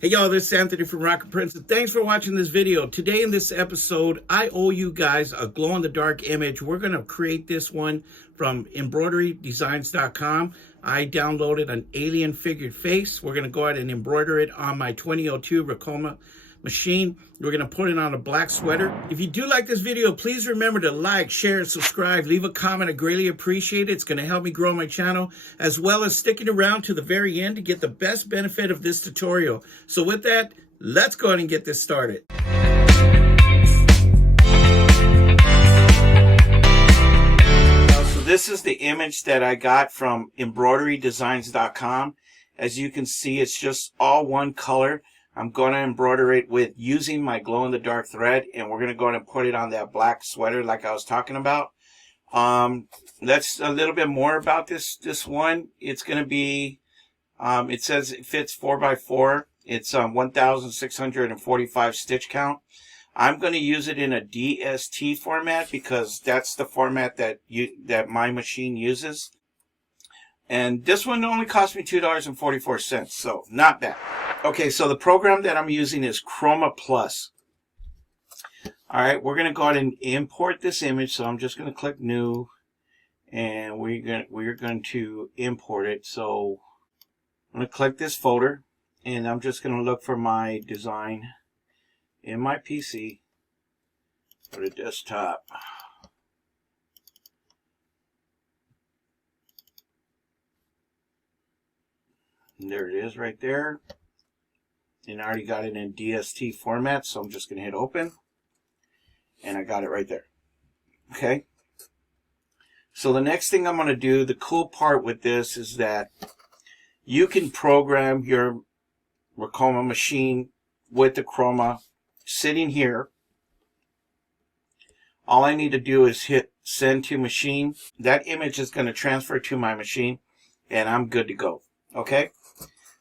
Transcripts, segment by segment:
Hey y'all, this is Anthony from Rocket Prince, and thanks for watching this video. Today in this episode, I owe you guys a glow-in-the-dark image. We're going to create this one from embroiderydesigns.com. I downloaded an alien figured face. We're going to go ahead and embroider it on my 2002 Ricoma machine. We're going to put it on a black sweater. If you do like this video, please remember to like, share, and subscribe. Leave a comment. I greatly appreciate it. It's going to help me grow my channel, as well as sticking around to the very end to get the best benefit of this tutorial. So with that, let's go ahead and get this started. So this is the image that I got from embroiderydesigns.com. As you can see, it's just all one color. I'm going to embroider it with using my glow-in-the-dark thread, and we're going to go ahead and put it on that black sweater like I was talking about. That's a little bit more about this one. It's going to be, it says it fits 4x4. It's 1,645 stitch count. I'm going to use it in a DST format because that's the format that my machine uses. And this one only cost me $2.44, so not bad. Okay, so the program that I'm using is Chroma Plus. All right, we're going to go ahead and import this image. So I'm just going to click New, and we're going to import it. So I'm going to click this folder, and I'm just going to look for my design in my PC or the desktop. And there it is right there. And I already got it in DST format, so I'm just going to hit open. And I got it right there. Okay. So the next thing I'm going to do, the cool part with this is that you can program your Ricoma machine with the Chroma sitting here. All I need to do is hit send to machine. That image is going to transfer to my machine, and I'm good to go. Okay.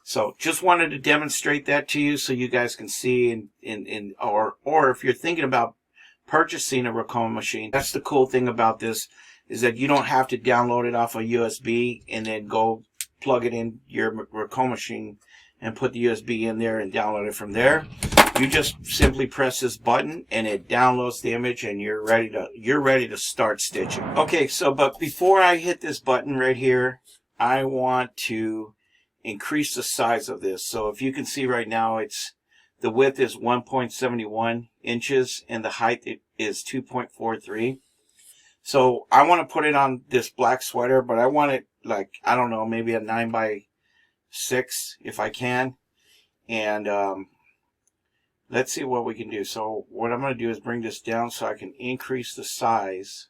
So just wanted to demonstrate that to you so you guys can see, or if you're thinking about purchasing a Ricoma machine, that's the cool thing about this, is that you don't have to download it off a USB and then go plug it in your Ricoma machine and put the USB in there and download it from there. You just simply press this button and it downloads the image, and you're ready to start stitching. Okay, so but before I hit this button right here, I want to increase the size of this. So if you can see right now, the width is 1.71 inches and the height is 2.43. So I want to put it on this black sweater, but I want it like, I don't know, maybe a 9x6 if I can. And let's see what we can do. So what I'm going to do is bring this down so I can increase the size.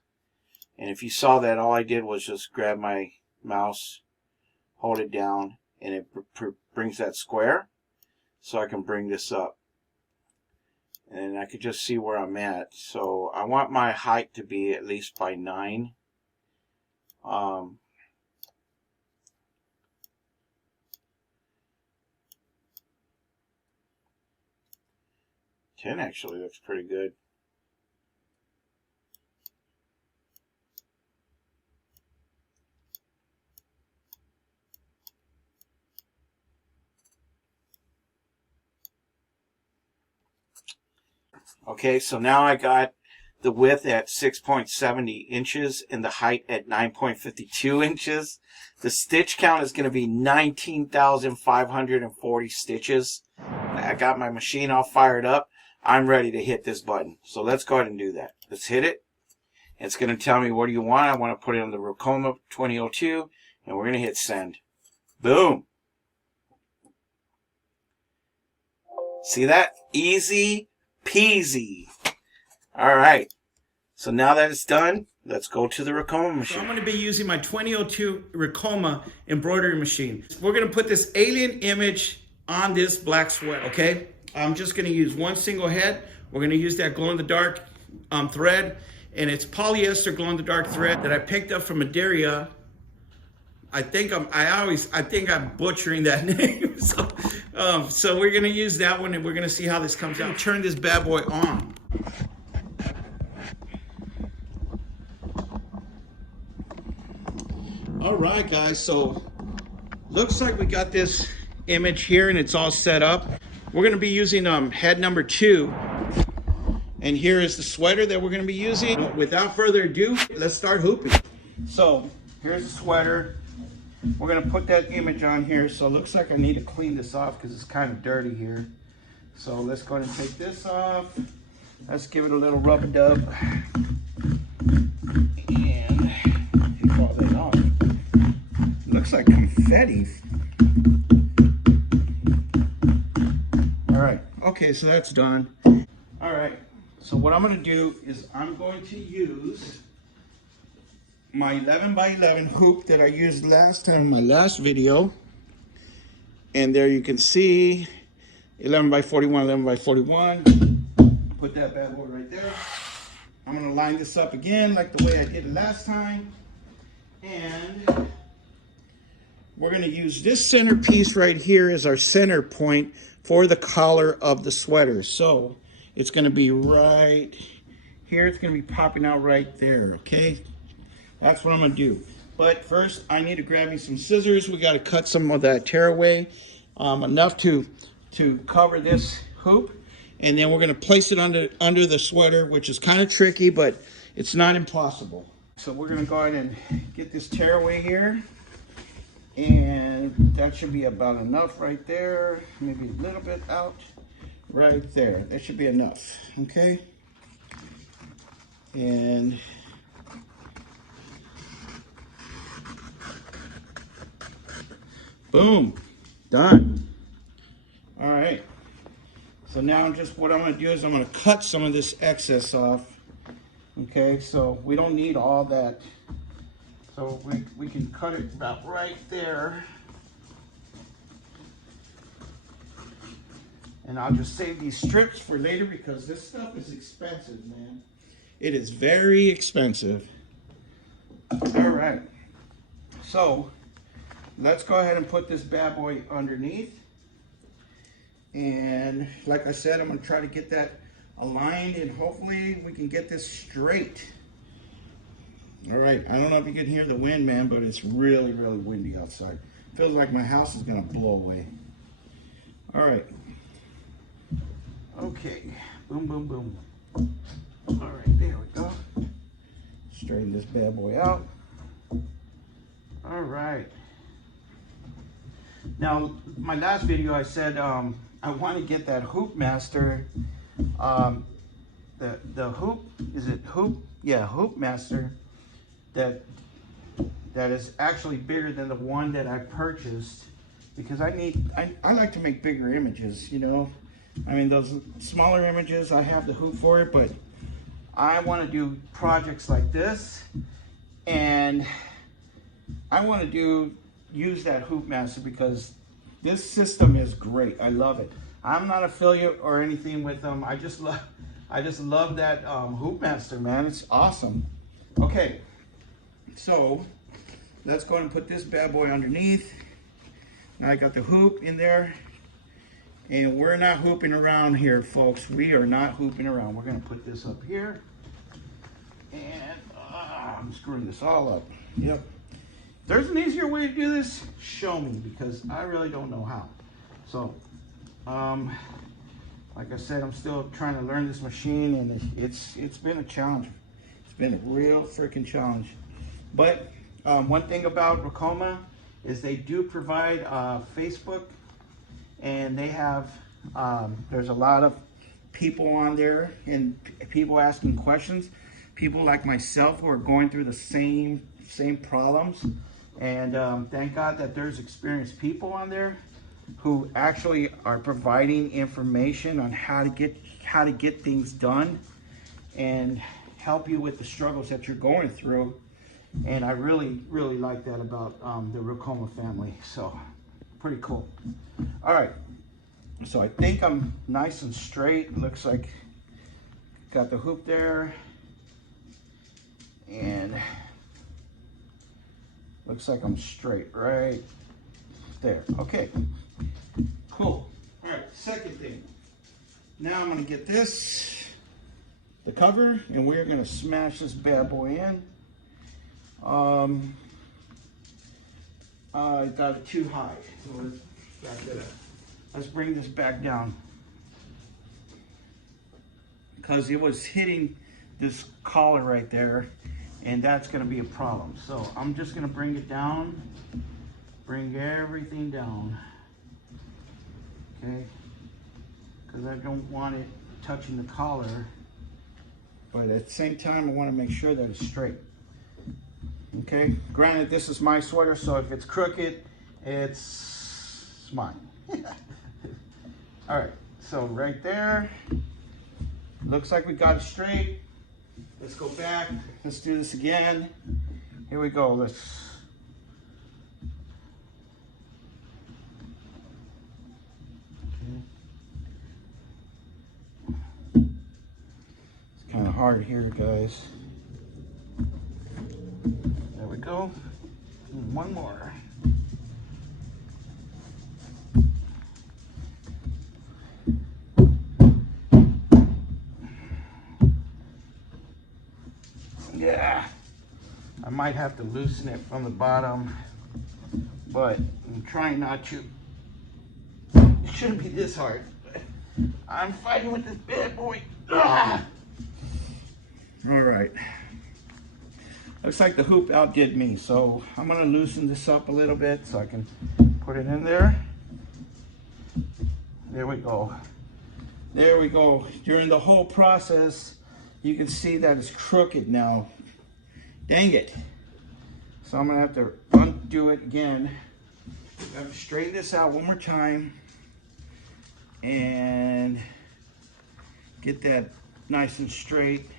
And if you saw that, all I did was just grab my mouse, hold it down, and it brings that square, so I can bring this up, and I could just see where I'm at. So I want my height to be at least by 9. 10 actually looks pretty good. Okay, so now I got the width at 6.70 inches and the height at 9.52 inches. The stitch count is going to be 19,540 stitches. I got my machine all fired up. I'm ready to hit this button. So let's go ahead and do that. Let's hit it. It's going to tell me, what do you want? I want to put it on the Ricoma 2002, and we're going to hit send. Boom. See that? Easy peasy. All right, so now that it's done, let's go to the Ricoma machine. So I'm going to be using my 2002 Ricoma embroidery machine. We're going to put this alien image on this black sweater. Okay, I'm just going to use one single head. We're going to use that glow-in-the-dark thread, and it's polyester glow-in-the-dark thread that I picked up from Madeira. I think I'm butchering that name. So we're gonna use that one, and we're gonna see how this comes out. Turn this bad boy on. All right, guys. So looks like we got this image here, and it's all set up. we're going to be using head number 2. And here is the sweater that we're going to be using. Without further ado, let's start hooping. So here's the sweater. We're going to put that image on here. So it looks like I need to clean this off because it's kind of dirty here. So let's go ahead and take this off. Let's give it a little rub-a-dub. And take all that off. Looks like confetti. All right. Okay, so that's done. All right. So what I'm going to do is I'm going to use my 11 by 11 hoop that I used last time in my last video. And there you can see 11 by 41, 11 by 41. Put that bad boy right there. I'm going to line this up again like the way I did it last time. And we're going to use this center piece right here as our center point for the collar of the sweater. So it's going to be right here. It's going to be popping out right there, okay? That's what I'm going to do. But first, I need to grab me some scissors. We got to cut some of that tear away, enough to cover this hoop. And then we're going to place it under the sweater, which is kind of tricky, but it's not impossible. So we're going to go ahead and get this tear away here. And that should be about enough right there. Maybe a little bit out. Right there. That should be enough. Okay. And boom. Done. All right. So now what I'm going to do is I'm going to cut some of this excess off. Okay. So we don't need all that. So we can cut it about right there. And I'll just save these strips for later because this stuff is expensive, man. It is very expensive. All right. So let's go ahead and put this bad boy underneath. And like I said, I'm going to try to get that aligned and hopefully we can get this straight. All right. I don't know if you can hear the wind, man, but it's really, really windy outside. Feels like my house is going to blow away. All right. Okay, boom, boom, boom. All right, there we go. Straighten this bad boy out. All right. Now, my last video I said I want to get that hoop master. The hoop, is it hoop? Yeah, hoop master. That is actually bigger than the one that I purchased because I like to make bigger images, you know. I mean, those smaller images, I have the hoop for it, but I want to do projects like this, and I want to use that hoop master because this system is great. I love it. I'm not affiliate or anything with them. I just love that hoop master, man. It's awesome. Okay, so let's go ahead and put this bad boy underneath. Now I got the hoop in there. And we're not hooping around here, folks. We are not hooping around. We're going to put this up here. And I'm screwing this all up. Yep. If there's an easier way to do this, show me, because I really don't know how. So, like I said, I'm still trying to learn this machine, and it's been a challenge. It's been a real freaking challenge. But one thing about Ricoma is they do provide Facebook. And they have, there's a lot of people on there and people asking questions. People like myself who are going through the same problems. And thank God that there's experienced people on there who actually are providing information on how to get things done and help you with the struggles that you're going through. And I really, really like that about the Ricoma family. So pretty cool. All right, so I think I'm nice and straight. Looks like got the hoop there, and looks like I'm straight right there. Okay, cool. All right, second thing. Now I'm gonna get the cover, and we're gonna smash this bad boy in. I got it too high, so let's back that up. let's bring this back down, because it was hitting this collar right there, and that's going to be a problem. So I'm just going to bring it down, bring everything down, okay, because I don't want it touching the collar, but at the same time I want to make sure that it's straight. Okay, granted this is my sweater, so if it's crooked, it's mine. All right, so right there, looks like we got it straight. Let's go back, let's do this again. Here we go, let's. It's kind of hard here, guys. There we go. And one more. Yeah, I might have to loosen it from the bottom, but I'm trying not to. It shouldn't be this hard. I'm fighting with this bad boy. Ah! All right. Looks like the hoop outdid me, so I'm gonna loosen this up a little bit so I can put it in there. There we go. There we go. During the whole process, you can see that it's crooked now. Dang it. So I'm gonna have to undo it again. I have to straighten this out one more time and get that nice and straight.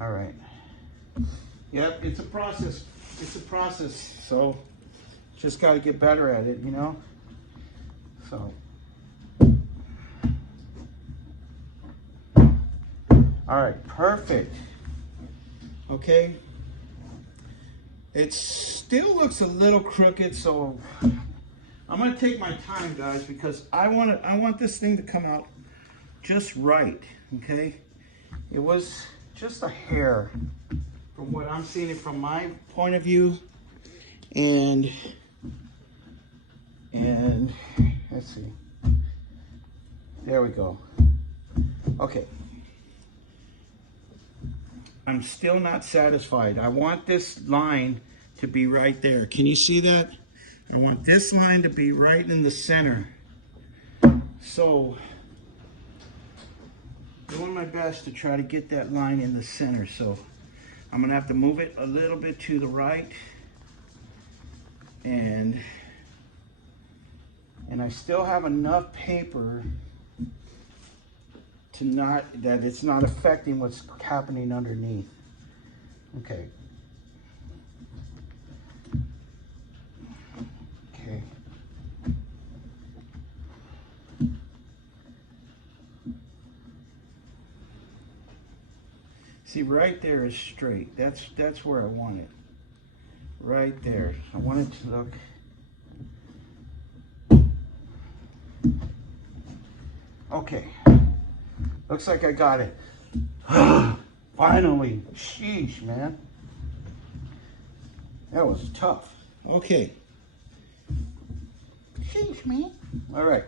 All right. Yep, it's a process. It's a process, so just got to get better at it, you know? So. All right, perfect. Okay. It still looks a little crooked, so I'm going to take my time, guys, because I want this thing to come out just right, okay? It was just a hair from what I'm seeing it from my point of view, and let's see, there we go. Okay, I'm still not satisfied. I want this line to be right there. Can you see that? I want this line to be right in the center. So doing my best to try to get that line in the center. So I'm gonna have to move it a little bit to the right, and I still have enough paper to that it's not affecting what's happening underneath. Okay. Okay. See, right there is straight. That's where I want it. Right there. I want it to look. Okay. Looks like I got it. Finally. Sheesh, man. That was tough. Okay. Sheesh, man. All right.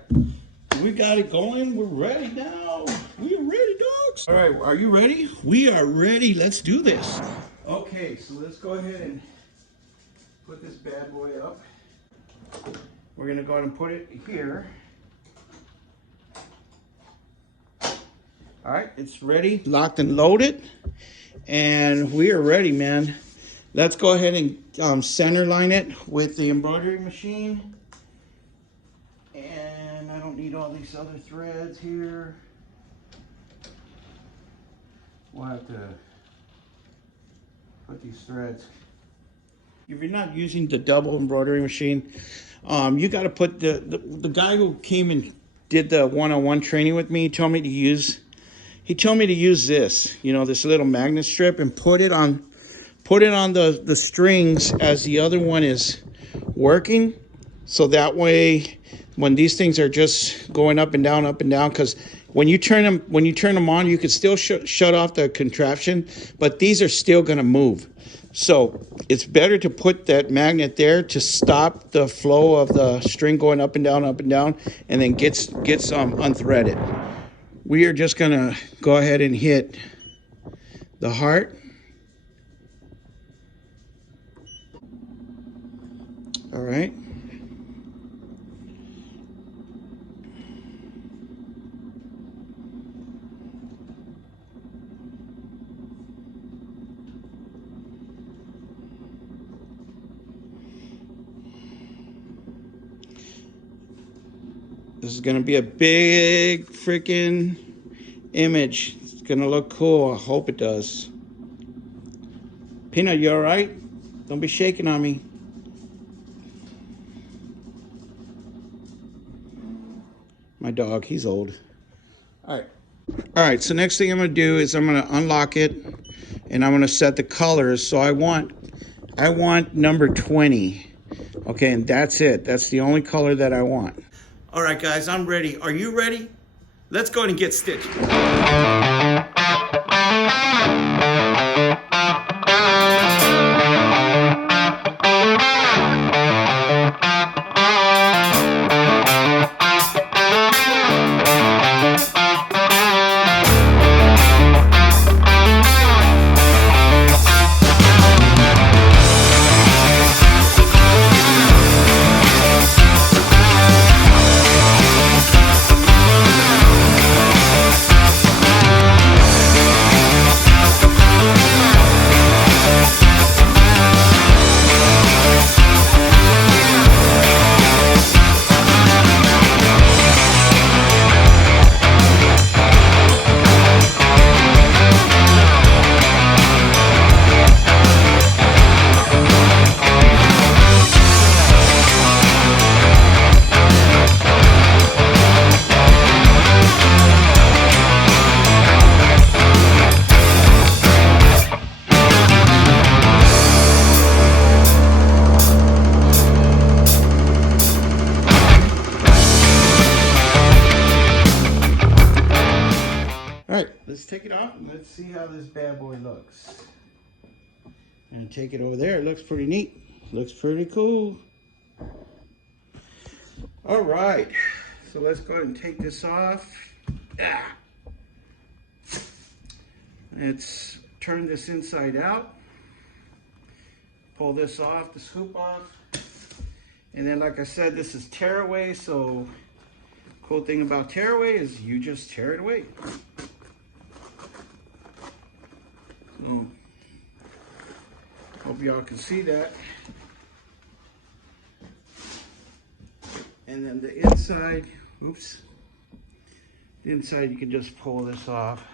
We got it going. We're ready now. We are ready, dogs. All right, are you ready? We are ready. Let's do this. Okay, so let's go ahead and put this bad boy up. We're gonna go ahead and put it here. All right, it's ready, locked and loaded, and we are ready, man. Let's go ahead and center line it with the embroidery machine. And I don't need all these other threads here. We'll have to put these threads. If you're not using the double embroidery machine, you got to put the guy who came and did the one-on-one training with me told me to use this, you know, this little magnet strip, and put it on the strings as the other one is working, so that way when these things are just going up and down, because when you turn them on, you can still shut off the contraption, but these are still going to move. So it's better to put that magnet there to stop the flow of the string going up and down, and then gets unthreaded. We are just going to go ahead and hit the heart. All right. This is going to be a big freaking image. It's going to look cool. I hope it does. Peanut, you all right? Don't be shaking on me. My dog, he's old. All right, so next thing I'm going to do is I'm going to unlock it, and I'm going to set the colors. So I want number 20. Okay, and that's it. That's the only color that I want. All right, guys, I'm ready. Are you ready? Let's go ahead and get stitching. Let's take it off and let's see how this bad boy looks. I'm gonna take it over there. It looks pretty neat. Looks pretty cool. All right, so let's go ahead and take this off. Let's turn this inside out. Pull this off, the scoop off. And then, like I said, this is tearaway, so cool thing about tearaway is you just tear it away. Hope y'all can see that. And then the inside, oops. The inside, you can just pull this off.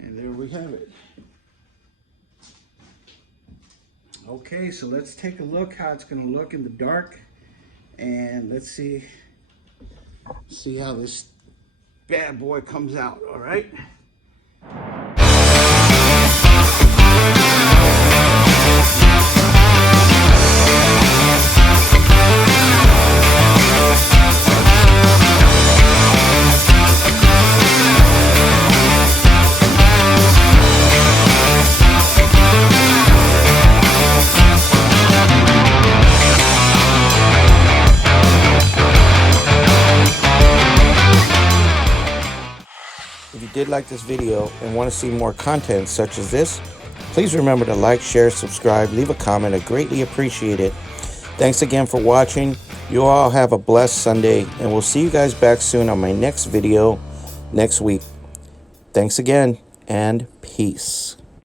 And there we have it. Okay, so let's take a look how it's gonna look in the dark. And let's see how this bad boy comes out, all right? If you did like this video and want to see more content such as this, please remember to like, share, subscribe, leave a comment. I greatly appreciate it. Thanks again for watching. You all have a blessed Sunday, and we'll see you guys back soon on my next video next week. Thanks again, and peace.